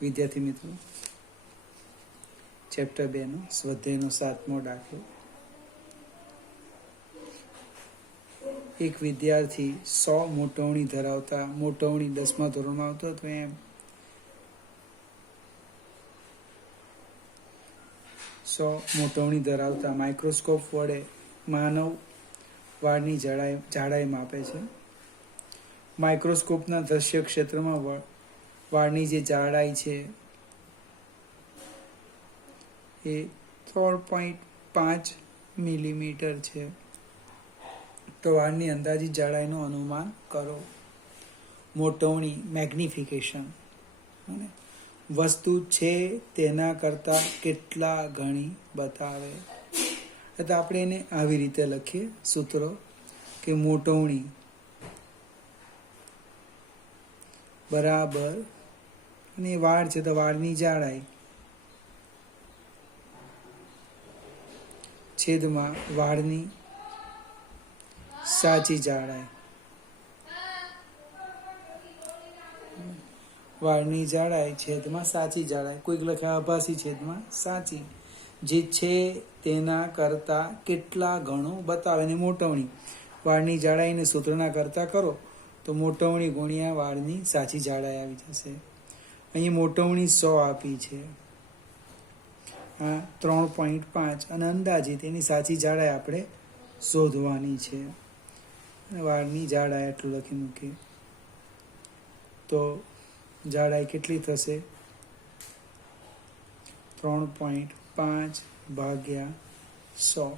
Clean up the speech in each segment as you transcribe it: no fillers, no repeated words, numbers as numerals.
વિદ્યાર્થી મિત્રો, ચેપ્ટર 2 નો સ્વાધ્યાયનો 7મો દાખલો. એક વિદ્યાર્થી 100 મોટવણી ધરાવતા મોટવણી 10મા ધોરણમાં આવતો હતો એમ 100 મોટવણી ધરાવતા માઇક્રોસ્કોપ વડે માનવ વાળની જાડાઈ માપે છે. માઇક્રોસ્કોપના દ્રશ્ય ક્ષેત્રમાં વાળની જે જાડાઈ છે એ 3.5 મિલીમીટર છે. તો વાળની અંદાજિત જાડાઈનું અનુમાન કરો. મોટવણી મેગ્નિફિકેશન વસ્તુ છે તેના કરતાં કેટલા ગણી બતાવે. તો આપણે એને આવી રીતે લખીએ સૂત્રો કે મોટવણી બરાબર, અને વાળ છે તો વાળની જાડાઈ છેદમાં વાળની સાચી જાડાઈ. વાળની જાડાઈ છેદમાં સાચી જાડાઈ, કોઈક લખે આભાસી છેદમાં સાચી, જે છે તેના કરતાં કેટલા ગણું બતાવે. અને મોટવણી વાળની જાડાઈને સૂત્રના કરતાં કરો તો મોટવણી ગુણ્યા વાળની સાચી જાડાઈ આવી જશે. અહીં મોટવણી 100 આપી છે, આ 3.5, અને અંદાજિત એની સાચી જાડાઈ આપણે શોધવાની છે. વાળની જાડાઈ આટલું લખી મૂકીએ તો જાડાઈ કેટલી થશે? 3.5 ભાગ્યા 100,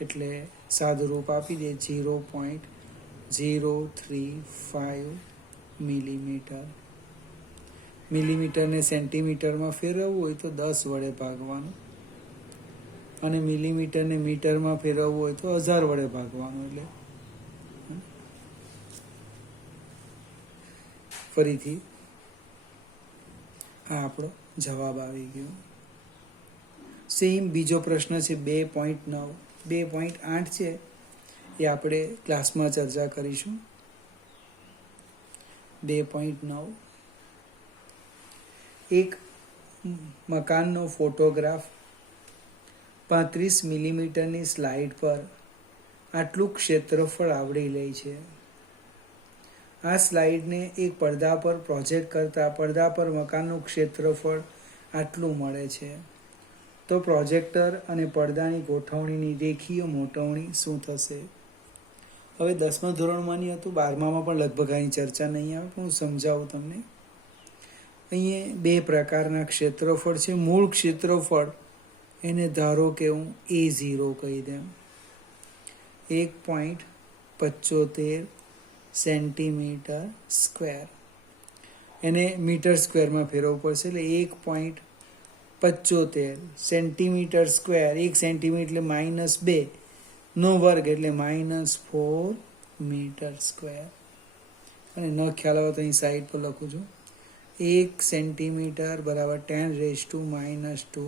એટલે સાદું રૂપ આપી દે 0.035 મિલીમીટર. મિલીમીટરને સેન્ટીમીટરમાં ફેરવવું હોય તો 10 વડે ભાગવાનું, અને મિલીમીટરને મીટરમાં ફેરવવું હોય તો 1000 વડે ભાગવાનું. એટલે ફરીથી આ આપણો જવાબ આવી ગયો. સેમ બીજો પ્રશ્ન છે 2.9. 2.8 છે એ આપણે ક્લાસમાં ચર્ચા કરીશું. 2.9 એક મકાનનો ફોટોગ્રાફ 35 મિલીમીટરની સ્લાઇડ પર આટલું ક્ષેત્રફળ આવરી લે છે. આ સ્લાઇડને એક પડદા પર પ્રોજેક્ટ કરતા પડદા પર મકાનનું ક્ષેત્રફળ આટલું મળે છે. તો પ્રોજેક્ટર અને પડદાની ગોઠવણીની રેખીય મોટવણી શું થશે? હવે 10મા ધોરણમાં નહીં હતું, 12મામાં પણ લગભગ આની ચર્ચા નહીં આવે, પણ હું સમજાવું તમને. અહીંયા 2 પ્રકારના ક્ષેત્રફળ છે. મૂળ ક્ષેત્રફળ એને ધારો કે હું A0 કહી દઉં, 1.75 સેન્ટીમીટર સ્ક્વેર. એને મીટર સ્ક્વેરમાં ફેરવવું પડશે, એટલે 1.75 સેન્ટીમીટર સ્ક્વેર. 1 સેન્ટીમીટર એટલે -2 નો વર્ગ, એટલે -4 મીટર સ્ક્વેર. અને ન ખ્યાલ આવે તો અહીં સાઈડ પર લખું છું, 1 સેન્ટીમીટર બરાબર 10⁻²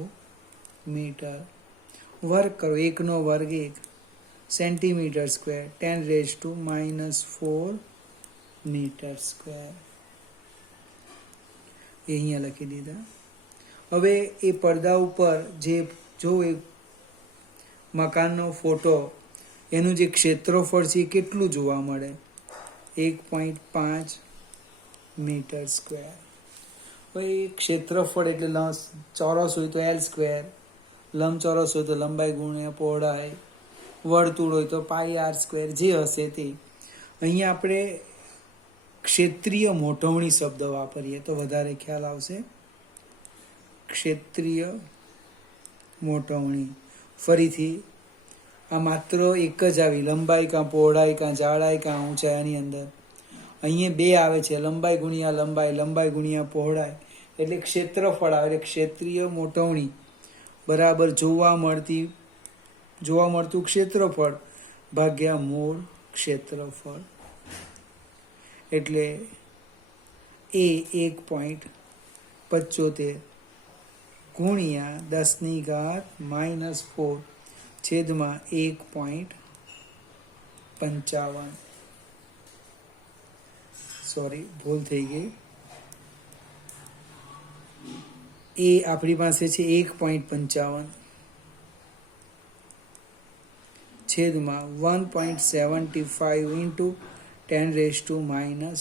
મીટર. વર્ગ કરો, 1 નો વર્ગ 1 સેન્ટીમીટર સ્ક્વેર, 10⁻⁴ મીટર સ્ક્વેર. એ અહીંયા લખી દીધા. હવે એ પડદા ઉપર જો એ મકાનનો ફોટો, એનું જે ક્ષેત્રફળ છે એ કેટલું જોવા મળે? 1.5 મીટર સ્ક્વેર. હવે ક્ષેત્રફળ એટલે ચોરસ હોય તો L², લંબચોરસ હોય તો લંબાઈ ગુણ્યા પહોળાઈ, વર્તુળ હોય તો πr², જે હશે તે. અહીંયા આપણે ક્ષેત્રીય મોટવણી શબ્દ વાપરીએ તો વધારે ખ્યાલ આવશે. ક્ષેત્રીય મોટવણી. ફરીથી આ માત્ર એક જ આવી, લંબાઈ કાં પહોળાઈ કાં જાડાઈ કાં ઊંચાઈની અંદર. અહીંયા 2 આવે છે, લંબાઈ ગુણ્યા લંબાઈ, લંબાઈ ગુણ્યા પહોળાઈ, એટલે ક્ષેત્રફળ આવે. એટલે ક્ષેત્રીય મોટવણી બરાબર જોવા મળતું ક્ષેત્રફળ ભાગ્યા મૂળ ક્ષેત્રફળ. એટલે એ 1.75 ગુણ્યા 10⁻⁴ છેદમાં 1.55. સોરી, ભૂલ થઈ ગઈ. એ આપણી પાસે છે 1.55 છેદમાં 1.75 ઇન્ટુ 10⁻⁻⁴.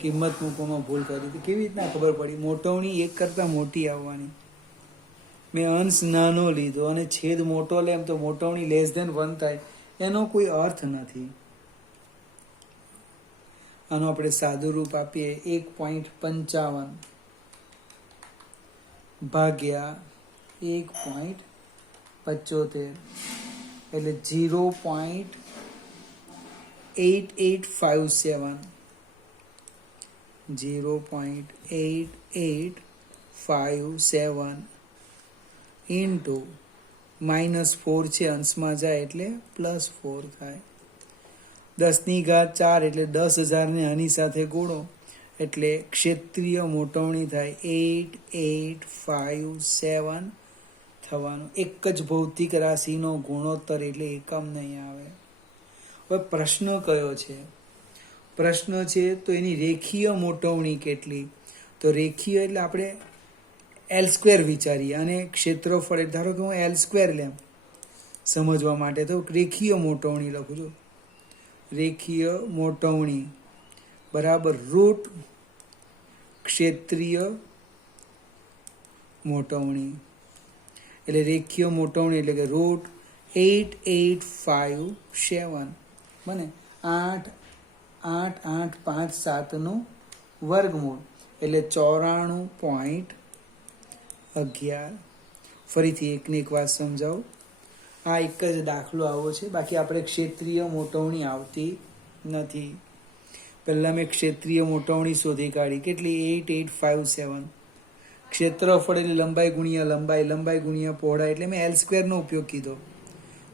કિંમત મૂકવામાં ભૂલ કરી હતી. કેવી રીતના ખબર પડી? મોટવણી 1 કરતાં મોટી આવવાની. મેં અંશ નાનો લીધો અને છેદ મોટો લે એમ તો મોટવણી <1 થાય, એનો કોઈ અર્થ નથી. આનું આપણે સાદું રૂપ આપીએ 1.55 ભાગ્યા 1.75 એટલે 0.8857 0.8857 ઇન્ટુ -4 છે, અંશમાં જાય એટલે +4 થાય. 10⁴ એટલે 10,000 ને આની સાથે ગુણો એટલે ક્ષેત્રીય મોટવણી થાય 8857 થવાનું. એક જ ભૌતિક રાશિનો ગુણોત્તર એટલે એકમ નહીં આવે. હવે પ્રશ્ન કયો છે? પ્રશ્ન છે તો એની રેખીય મોટવણી કેટલી? તો રેખીય એટલે આપણે L² વિચારીએ અને ક્ષેત્રફળ ધારો કે હું L² લેમ સમજવા માટે, તો રેખીય મોટવણી લખું છું. રેખીય મોટવણી બરાબર રૂટ ક્ષેત્રીય મોટવણી. એટલે રેખીય મોટવણી એટલે કે રૂટ 8857 બને 8857 વર્ગમૂળ એટલે 94.11. ફરીથી એકને એક વાત સમજાવું. આ એક જ દાખલો આવો છે, બાકી આપણે ક્ષેત્રીય મોટવણી આવતી નથી. પહેલાં મેં ક્ષેત્રીય મોટવણી શોધી કાઢી. કેટલી? 8857. ક્ષેત્રફળ એટલે લંબાઈ ગુણ્યા લંબાઈ, લંબાઈ ગુણ્યા પહોળાઈ, એટલે મેં L² નો ઉપયોગ કીધો.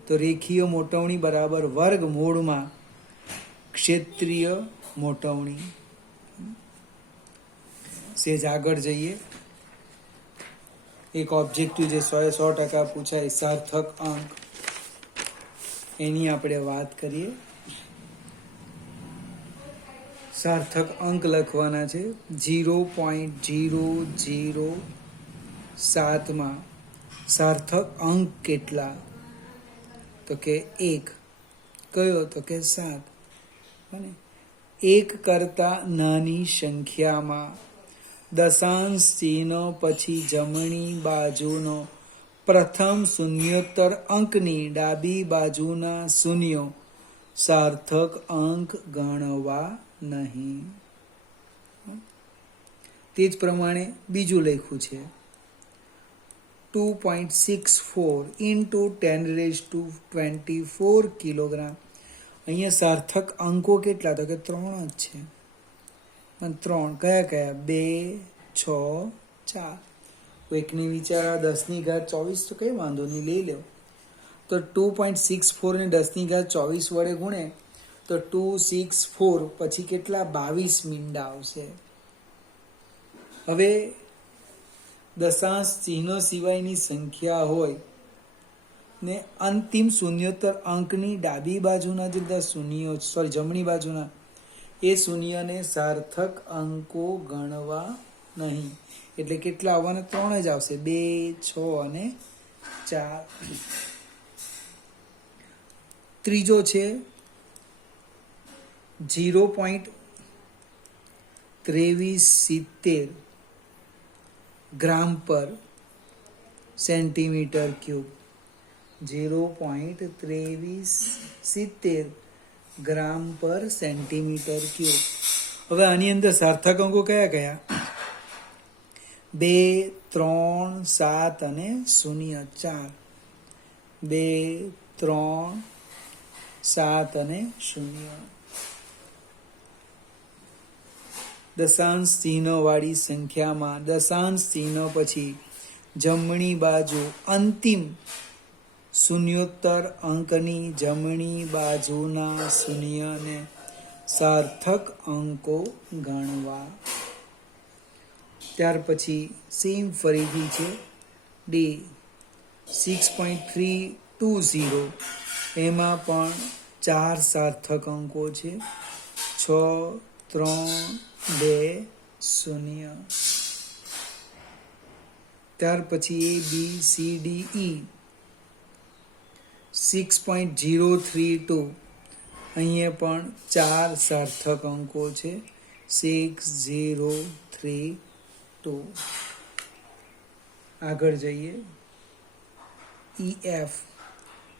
તો રેખીય મોટવણી બરાબર વર્ગમૂળમાં ક્ષેત્રીય મોટવણી. સેજ આગળ જઈએ. એક ઓબ્જેક્ટિવ જે 100% પૂછાય, સાર્થક અંક, એની આપણે વાત કરીએ. સાર્થક અંક લખવાના છે. 0.007 સાર્થક અંક કેટલા? તો કે 1. કયો? તો કે 7. અને 1 કરતાં નાની સંખ્યામાં દશાંશ ચિહ્ન પછી જમણી બાજુનો પ્રથમ શૂન્યોત્તર અંકની ડાબી બાજુના શૂન્યો સાર્થક અંક ગણવા નહીં. તે જ પ્રમાણે બીજું લખ્યું છે 2.64 ઇન્ટુ 10⁻24 કિલોગ્રામ. અહીંયા સાર્થક અંકો કેટલા? તો કે 3 જ છે. 3 કયા કયા? 2, 6, 4. કોઈકને વિચાર 10⁻24 તો કંઈ વાંધો નહીં, લઈ લો. તો 2.64 ને 10⁻24 વડે ગુણે તો 264 પછી કેટલા? 22 મીંડા આવશે. હવે દશાંશ ચિહ્ન સિવાયની સંખ્યા હોય ને અંતિમ શૂન્યોત્તર અંકની ડાબી બાજુના જે શૂન્યો જમણી બાજુના એ શૂન્યને સાર્થક અંકો ગણવા નહીં. એટલે કેટલા આવવાના? 3 જ આવશે. 2, 6 અને 4. ત્રીજો છે 0.2370 ગ્રામ પર સેન્ટીમીટર ક્યુબ. 0.2370 ગ્રામ પર સેન્ટીમીટર ક્યુબ. હવે આની અંદર સાર્થક અંકો કયા કયા? 2, 3, 7 અને 0, 4. 2, 3, 7 અને 0. દશાંશ ચિહ્ન વાળી સંખ્યામાં દશાંશ ચિહ્ન પછી જમણી બાજુ અંતિમ શૂન્યોત્તર અંકની જમણી બાજુના શૂન્યને સાર્થક અંકો ગણવા. ત્યાર પછી સેમ ફરીથી છે D 6.320. એમાં પણ 4 સાર્થક અંકો છે. 6, 3, 2, 0. ત્યાર પછી ABCDE 6.032. અહીંયા પણ 4 સાર્થક અંકો છે. 6032. આગળ જઈએ. EF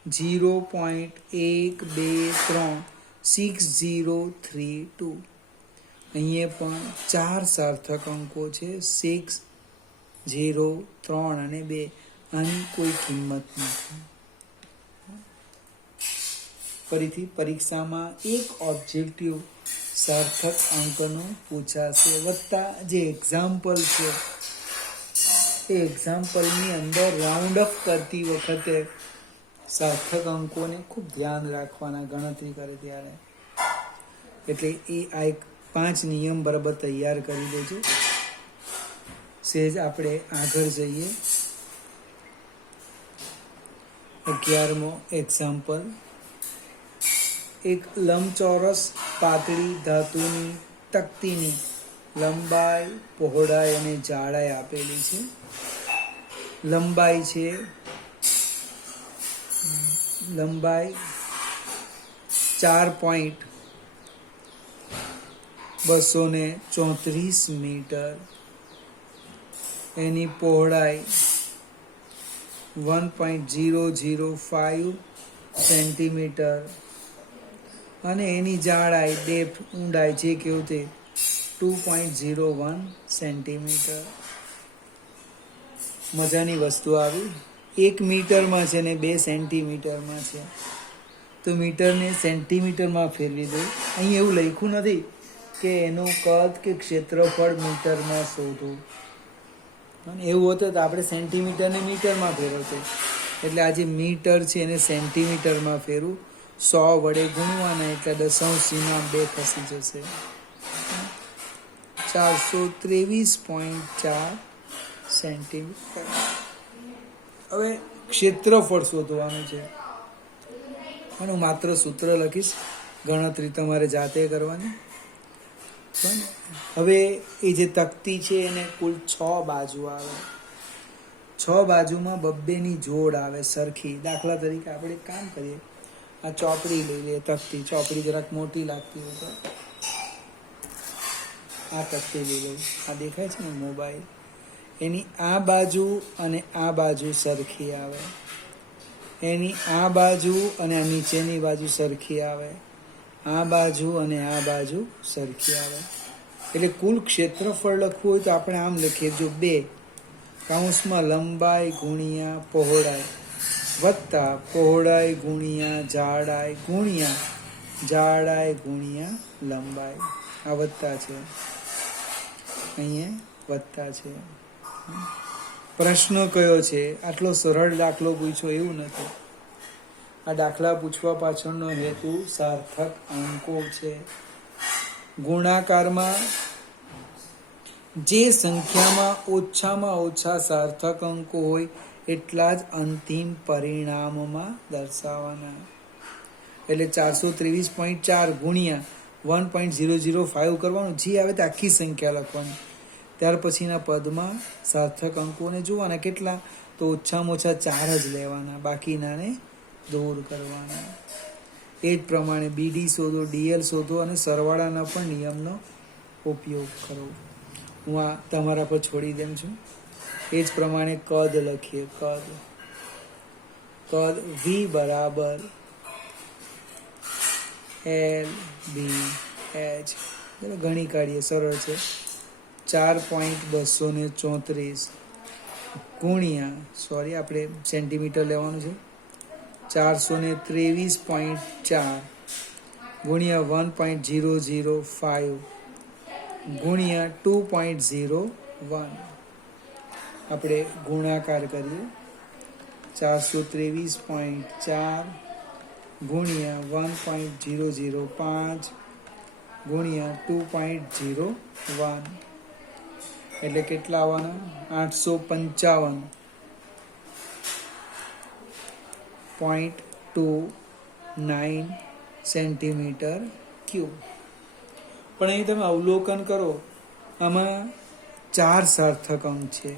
0.123 6032. અહીંયા પણ 4 સાર્થક અંકો છે. 6 0 3 અને 2. આની કોઈ કિંમત નથી. ફરીથી પરીક્ષામાં એક ઓબ્જેક્ટિવ સાર્થક અંકનું પૂછાશે, વત્તા જે એક્ઝામ્પલ છે એ એક્ઝામ્પલની અંદર રાઉન્ડ અપ કરતી વખતે સાર્થક અંકોને ખૂબ ધ્યાન રાખવાના, ગણતરી કરે ત્યારે. એટલે આ એક 5 નિયમ બરાબર તૈયાર કરી દેજો. સેજ આપણે આગળ જઈએ. 11મો એક્ઝામ્પલ. એક લંબચોરસ પાતળી ધાતુની તકતીની લંબાઈ, પહોળાઈ અને જાડાઈ આપેલી છે. લંબાઈ 4.234 મીટર. એની પહોળાઈ 1.005 સેન્ટીમીટર અને એની જાડાઈ, ડેપ્થ, ઊંડાઈ જે કેવું તે 2.01 સેન્ટીમીટર. મજાની વસ્તુ આવી. 1 મીટરમાં છે ને 2 સેન્ટીમીટરમાં છે, તો મીટરને સેન્ટીમીટરમાં ફેરવી દો. અહીં એવું લખ્યું નથી કે એનું કદ કે ક્ષેત્રફળ મીટરમાં શોધવું. અને એવું હતું તો આપણે સેન્ટીમીટરને મીટરમાં ફેરવશે. એટલે આ જે મીટર છે એને સેન્ટીમીટરમાં ફેરવું. 100 વડે ગુણવાના એટલે દશાંશ સીમા 2 ખસી જશે. 423.4 સેન્ટીમીટર. હવે ક્ષેત્રફળ શોધવાનું છે. હું માત્ર સૂત્ર લખીશ, ગણતરી તમારે જાતે કરવાની. હવે એ જે તકતી છે એને કુલ 6 બાજુ આવે. 6 બાજુમાં 2-2ની જોડ આવે સરખી. દાખલા તરીકે આપણે એક કામ કરીએ, આ ચોપડી લઈ લઈએ. તકતી, ચોપડી જરાક મોટી લાગતી હોય તો આ તકતી લઈ લઈએ. આ દેખાય છે ને મોબાઈલ, એની આ બાજુ અને આ બાજુ સરખી આવે. એની આ બાજુ અને આ નીચેની બાજુ સરખી આવે. આ બાજુ અને આ બાજુ સરખી આવે. એટલે કુલ ક્ષેત્રફળ લખવું હોય તો આપણે આમ લખીએ, જો 2 કૌંસમાં લંબાઈ ગુણ્યા પહોળાઈ વત્તા પહોળાઈ ગુણ્યા જાડાઈ ગુણ્યા જાડાઈ ગુણ્યા લંબાઈ. આ વત્તા છે, અહીંયા વત્તા છે. પ્રશ્ન કયો છે? આટલો સરળ દાખલો પૂછ્યો એવું નથી. આ દાખલા પૂછવા પાછળનો હેતુ સાર્થક અંકો છે. ગુણાકારમાં જે સંખ્યામાં ઓછામાં ઓછા સાર્થક અંકો હોય એટલા જ અંતિમ પરિણામમાં દર્શાવવાના. એટલે 423.4 ગુણ્યા 1.005 કરવાનું. જે આવે તે આખી સંખ્યા લખવાની. ત્યાર પછીના પદમાં સાર્થક અંકોને જોવાના. કેટલા? તો ઓછામાં ઓછા 4 જ લેવાના, બાકીનાને દૂર કરવાના. એ જ પ્રમાણે BD શોધો, DL શોધો અને સરવાળાના પણ નિયમનો ઉપયોગ કરો. હું આ તમારા પર છોડી દેમ છું. એ જ પ્રમાણે કદ લખીએ. કદ V બરાબર LBH. ગણી કાઢીએ, સરળ છે. 4.234 ગુણ્યા, આપણે સેન્ટીમીટર લેવાનું છે, 423.4 ગુણ્યા 1.005 ગુણ્યા 2.01. આપણે ગુણાકાર કરીએ. 423.4 ગુણ્યા 1.005 ગુણ્યા 2.01 એટલે કેટલા આવવાના? 855.29 સેન્ટીમીટર ક્યુબ. પણ અહીં તમે અવલોકન કરો, આમાં 4 સાર્થક અંક છે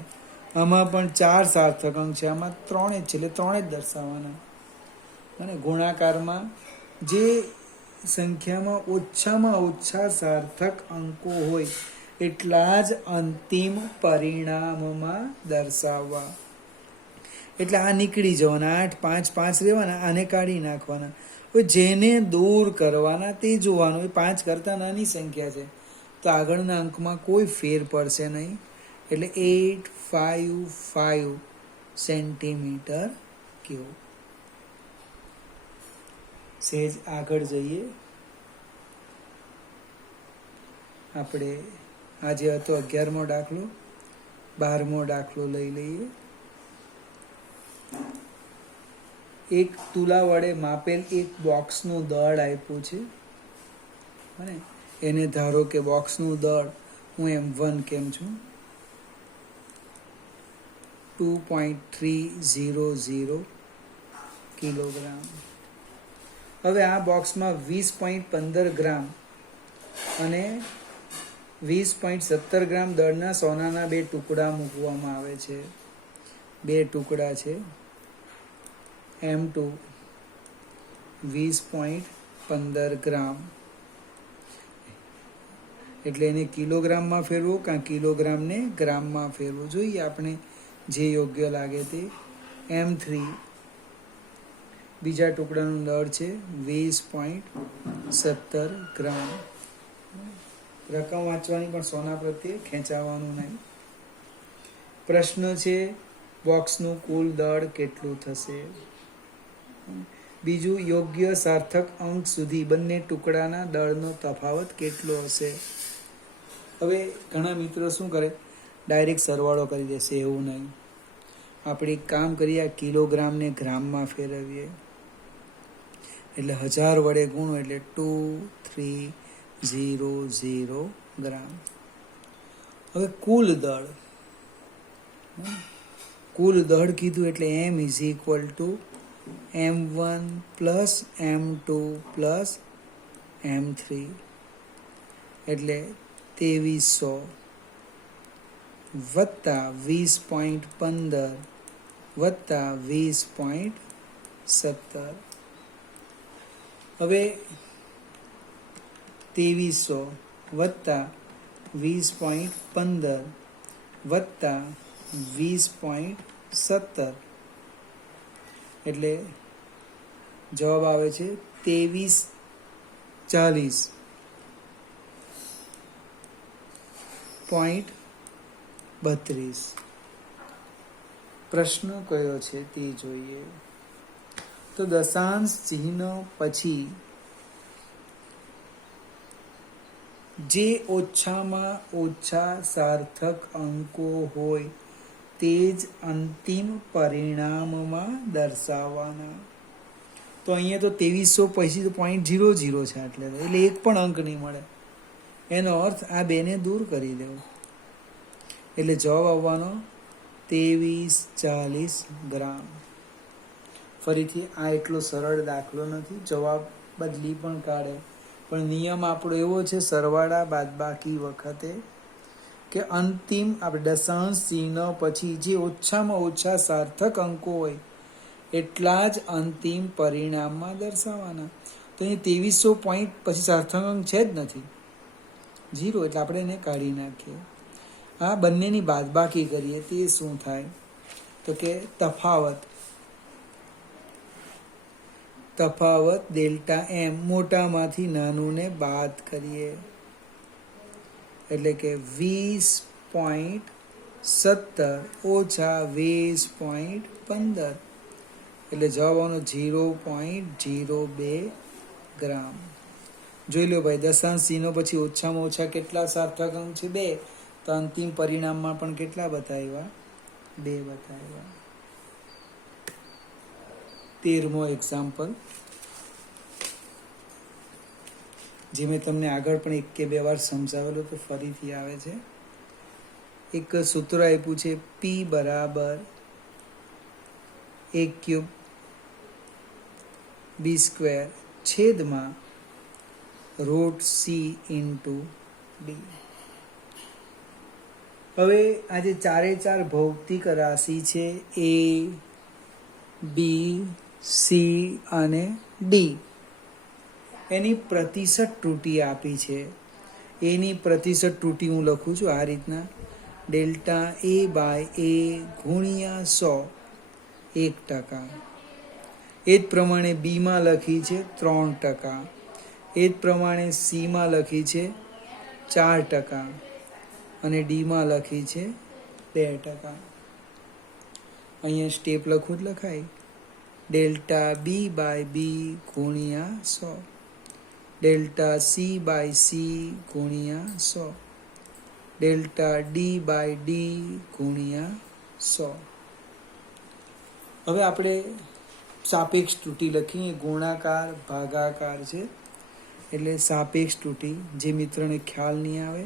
આમાં પણ 4 સાર્થક અંક છે, આમાં 3 જ છે, એટલે 3 જ દર્શાવવાના. અને ગુણાકારમાં જે સંખ્યામાં ઓછામાં ઓછા સાર્થક અંકો હોય એટલા જ અંતિમ પરિણામમાં દર્શાવવા. એટલે આ નીકળી જવાના, 8 5 5 રહેવાના, આને કાઢી નાખવાના. હવે જેને દૂર કરવાના તે જોવાનું. 5 કરતાં નાની સંખ્યા છે તો આગળના અંકમાં કોઈ ફેર પડશે નહીં, એટલે 855 સેન્ટીમીટર ક્યુબ. સહેજ આગળ જઈએ. આપણે આજે હતો 11મો દાખલો, 12મો દાખલો લઈ લઈએ. એક તુલા વડે માપેલ એક બોક્સનું દળ આપ્યું છે, અને એને ધારો કે બોક્સનું દળ હું M1 કેમ છું 2.300 કિલોગ્રામ. હવે આ બોક્સમાં 20.15 ગ્રામ અને 20.17 ગ્રામ દળના સોનાના 2 ટુકડા મૂકવામાં આવે છે. 2 ટુકડા છે M2 20.15 ગ્રામ, એટલે એને કિલોગ્રામમાં ફેરવો કાં કિલોગ્રામને ગ્રામમાં ફેરવો, જોઈએ આપણે જે યોગ્ય લાગે તે. M3 બીજા ટુકડાનું દળ છે 20.17 ગ્રામ. રકમ વાંચવાની પણ સોના પ્રત્યે ખેંચાવાનું નહીં. પ્રશ્ન છે બોક્સનું કુલ દળ કેટલું થશે. બીજું, યોગ્ય સાર્થક અંક સુધી બંને ટુકડાના દળનો તફાવત કેટલો હશે. હવે ઘણા મિત્રો શું કરે, ડાયરેક્ટ સરવાળો કરી દેશે, એવું નહીં. આપણે એક કામ કરીએ, કિલોગ્રામને ગ્રામમાં ફેરવીએ, એટલે 1000 વડે ગુણો એટલે 2300 ગ્રામ. હવે કુલ દળ કીધું એટલે M = M1 + M2 + M3, એટલે 2300 વત્તા 20.15 વત્તા 20.17. હવે 2300 વત્તા 20.15 વત્તા 20.17, એટલે જવાબ આવે છે 2340.32. પ્રશ્ન કયો છે તે જોઈએ. તો દશાંશ ચિહ્ન પછી જે ઓછામાં ઓછા સાર્થક અંકો હોય તે જ અંતિમ પરિણામમાં દર્શાવવાના. તો અહીંયા તો 2300 પછી તો 0.00 છે, એટલે એક પણ અંક નહીં મળે. એનો અર્થ આ બેને દૂર કરી દેવો, એટલે જવાબ આવવાનો 2340 ગ્રામ. ફરીથી આ એટલો સરળ દાખલો નથી, જવાબ બદલી પણ કાઢે, પણ નિયમ આપણો એવો છે સરવાળા બાદબાકી વખતે કે અંતિમ આપણે દશાંશ ચિહ્ન પછી જે ઓછામાં ઓછા સાર્થક અંકો હોય એટલા જ અંતિમ પરિણામમાં દર્શાવવાના. તો અહીં 2300 પોઈન્ટ પછી સાર્થક અંક છે જ નથી, 0, એટલે આપણે એને કાઢી નાખીએ. આ બંનેની બાદબાકી કરીએ તે શું થાય, તો કે તફાવત ડેલ્ટા M મોટામાંથી નાનુંને બાદ કરીએ, એટલે કે 20.17 ઓછા 20.15, એટલે જવાબ આવવાનો 0.02 ગ્રામ. જોઈ લો ભાઈ, દશાંશ ચિહ્નો પછી ઓછામાં ઓછા કેટલા સાર્થક અંક છે 2, તો અંતિમ પરિણામમાં પણ કેટલા બતાવ્યા, 2 બતાવ્યા. 13મો એક્ઝામ્પલ, જે મેં તમને આગળ પણ 1 કે 2 વાર સમજાવેલો, તો ફરીથી આવે છે. એક સૂત્ર આપ્યું છે P = 1³ B² છેદમાં √C × D. હવે આ જે ચારે ચાર ભૌતિક રાશિ છે એ, બી, સી અને ડી, એની પ્રતિશત ત્રુટી આપી છે. એની પ્રતિશત ત્રુટી હું લખું છું આ રીતના: ડેલ્ટા એ બાય એ ગુણ્યા 100 1%. એ જ પ્રમાણે બીમાં લખી છે 3%. એ જ પ્રમાણે સીમાં લખી છે 4% અને ડીમાં લખી છે 2%. અહીંયા સ્ટેપ લખું જ લખાય: ડેલ્ટા બી બાય બી ગુણ્યા 100, ડેલ્ટા સી બાય સી ગુણ્યા 100, ડેલ્ટા ડી બાય ડી ગુણ્યા 100. હવે આપણે સાપેક્ષ ત્રુટી લખીએ. ગુણાકાર ભાગાકાર છે એટલે સાપેક્ષ ત્રુટી. જે મિત્રને ખ્યાલ નહીં આવે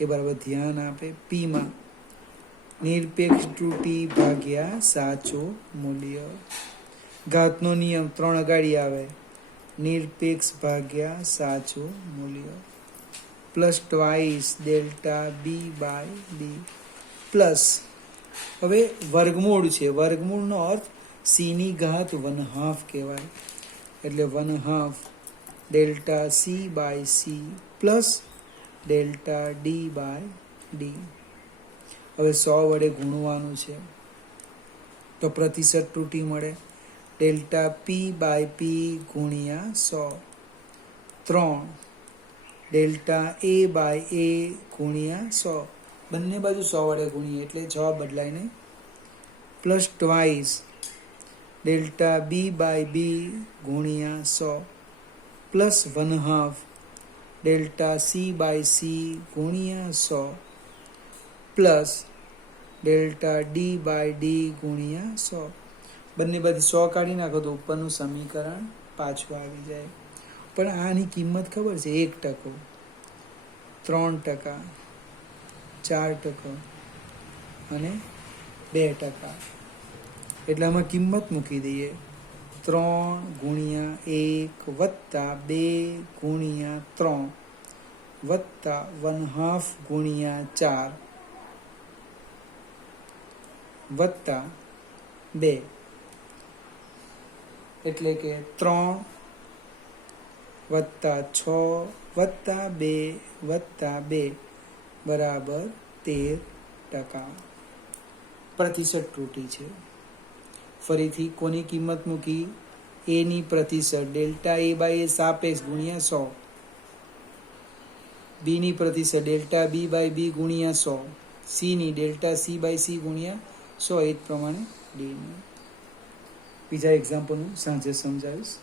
એ બરાબર ધ્યાન આપે. પીમાં નિરપેક્ષ ત્રુટી ભાગ્યા સાચું મૂલ્ય. ઘાતનો નિયમ 3 અગાડી આવે: નિરપેક્ષ ભાગ્યા સાચું મૂલ્ય. Plus twice delta B by b plus. હવે વર્ગમૂળ છે. વર્ગમૂળનો અર્થ સીની ઘાત 1/2 કહેવાય. એટલે 1/2 delta C by c plus delta D by d. હવે 100 વડે ગુણવાનું છે તો પ્રતિશત ત્રુટી મળે: ડેલ્ટા પી બાય પી ગુણ્યા 100, 3 ડેલ્ટા એ બાય એ ગુણ્યા 100. બંને બાજુ 100 વડે ગુણીએ એટલે જવાબ બદલાય નહીં. Plus twice delta B by B ગુણ્યા 100 plus 1/2 delta C by C ગુણ્યા 100 plus delta D by D ગુણ્યા 100. બંને બાજુ 100 કાઢી નાખો તો ઉપરનું સમીકરણ પાછું આવી જાય. પણ આની કિંમત ખબર છે: 1%, 3%, 4% અને 2%. એટલે આમાં કિંમત મૂકી દઈએ: 3 ગુણ્યા 1 વત્તા 2 ગુણ્યા 3 વત્તા 1/2 ગુણ્યા 4 વત્તા 2. એટલે કે 3 વત્તા 6 વત્તા 2 વત્તા 2 બરાબર 13%. પ્રતિશત ત્રુટી છે. ફરીથી કોની કિંમત મૂકી? એની પ્રતિશત ડેલ્ટા એ બાય એ સાપેક્ષ ગુણ્યા 100, બીની પ્રતિશત ડેલ્ટા બી બાય બી ગુણ્યા 100, સીની ડેલ્ટા સી બાય સી ગુણ્યા 100. એ જ પ્રમાણે ડીની. બીજા એક્ઝામ્પલ હું સાંજે સમજાવીશ.